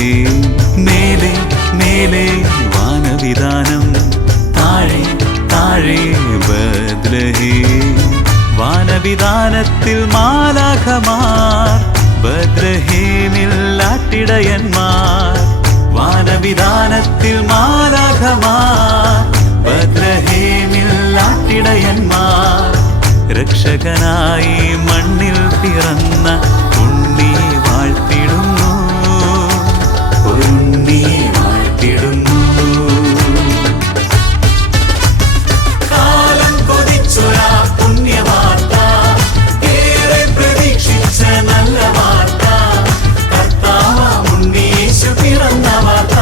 ബദ്ലഹേം. മേലെ മേലെ വാനവിധാനം, താഴെ താഴെ ബദ്ലഹേം. വാനവിധാനത്തിൽ മാലാഖമാർ, ബദ്ലഹേമിൽ ആട്ടിടയന്മാർ. വാനവിധാനത്തിൽ മാലാഖമാർ, ബദ്ലഹേമിൽ ആട്ടിടയന്മാർ. രക്ഷകനായി മണ്ണിൽ പിറന്ന ഉണ്ണിയെ വാഴ്ത്തിടുന്നു, ഒരുണ്ണിയെ വാഴ്ത്തിടുന്നു. കാലം കൊതിച്ചൊരാ പുണ്യവാർത്ത, ഏറെ പ്രതീക്ഷിച്ച നല്ല വാർത്ത. കർത്താവാം ഉണ്ണിയേശു പിറന്ന വാർത്ത,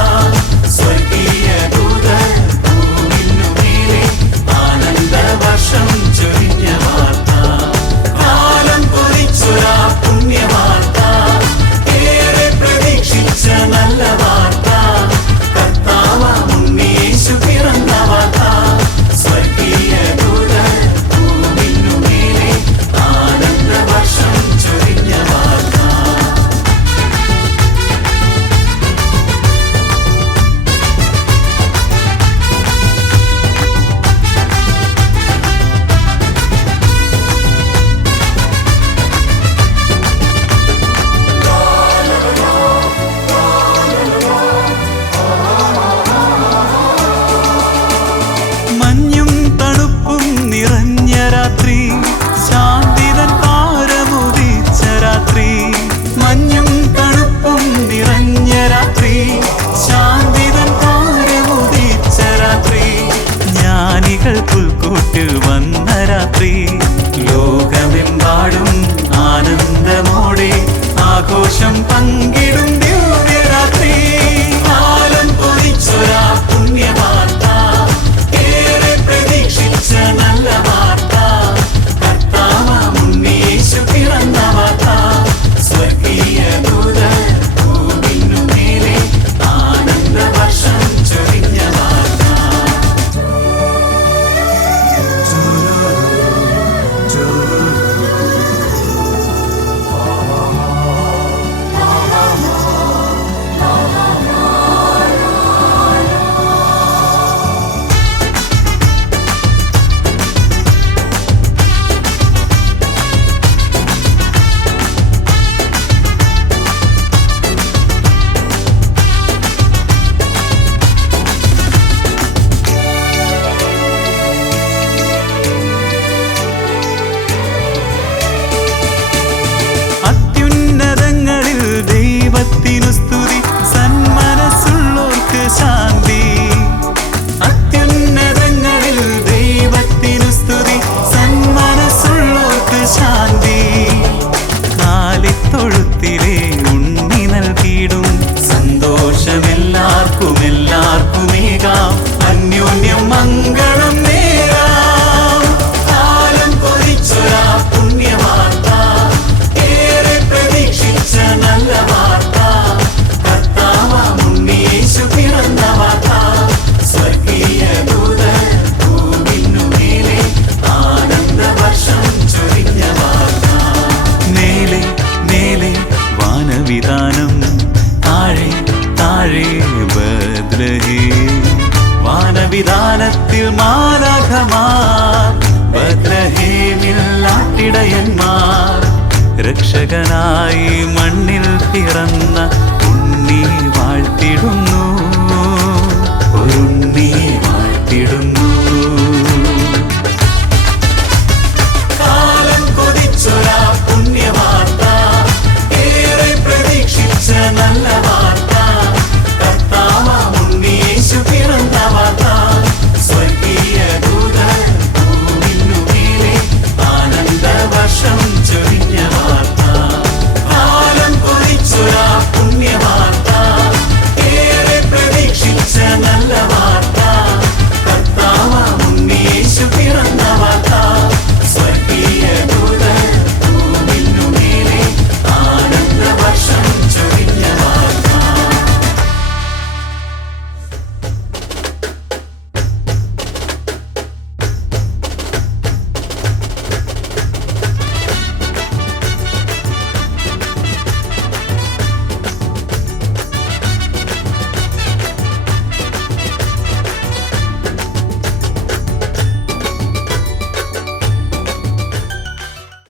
സ്വർഗീയ ദൂതർ ഭൂമിനു മേലെ ആനന്ദവർഷം ചൊരിഞ്ഞ വാർത്ത. കാലം കൊതിച്ചൊരാ പുണ്യവാർത്ത, ഏറെ പ്രതീക്ഷിച്ച നല്ല വാർത്ത. കർത്താവാം ഉണ്ണിയേശു പിറന്ന വാർത്ത, സ്വർഗീയ ദൂതർ ഭൂമിനു മേലെ ആനന്ദവർഷം ചൊരിഞ്ഞ വാർത്ത. മഞ്ഞും തണുപ്പും നിറഞ്ഞ രാത്രി, ശാന്തിതൻ താരമുദിച്ച രാത്രി. മഞ്ഞും തണുപ്പും നിറഞ്ഞ രാത്രി, ശാന്തിതൻ താരമുദിച്ച രാത്രി. ജ്ഞാനികൾ പുൽക്കൂട്ടിൽ വന്ന രാത്രി, ലോകമെമ്പാടും ആനന്ദമോടെ ആഘോഷം പങ്കിടും ദിവ്യരാത്രി. കാലം കൊതിച്ചൊരാ പുണ്യവാർത്ത, ഏറെ പ്രതീക്ഷിച്ച നല്ല വാർത്ത. കർത്താവാം ഉണ്ണിയേശു പിറന്ന വാർത്ത, സ്വർഗീയ ദൂതർ ഭൂമിനു മേലെ ആനന്ദവർഷം ചൊരിഞ്ഞ വാർത്ത. അത്യുന്നതങ്ങളിൽ ദൈവത്തിനു സ്തുതി, സന്മനസ്സുള്ളോർക്ക് ശാന്തി. അത്യുന്നതങ്ങളിൽ ദൈവത്തിനു സ്തുതി, സന്മനസ്സുള്ളോർക്ക് ശാന്തി. കാലിത്തൊഴുത്തിലെ ഉണ്ണി നൽകിയിടും സന്തോഷമെല്ലാവർക്കും എല്ലാവർക്കുമേകാം, അന്യോന്യം മംഗളം നേരാം. കാലം കൊതിച്ചൊരാ പുണ്യവാർത്ത, ഏറെ പ്രതീക്ഷിച്ച നല്ല വാർത്ത. കർത്താവാം ഉണ്ണിയേശു പിറന്ന വാർത്ത, സ്വർഗീയ ദൂതർ ഭൂമിനു മേലെ ആനന്ദവർഷം ചൊരിഞ്ഞ വാർത്ത. മേലെ മേലെ വാനവിധാനം, താഴെ താഴെ ബദ്ലഹേം. വാനവിധാനത്തിൽ മാലാഖമാർ, ബദ്ലഹേമിൽ ആട്ടിടയന്മാർ. രക്ഷകനായി മണ്ണിൽ പിറന്ന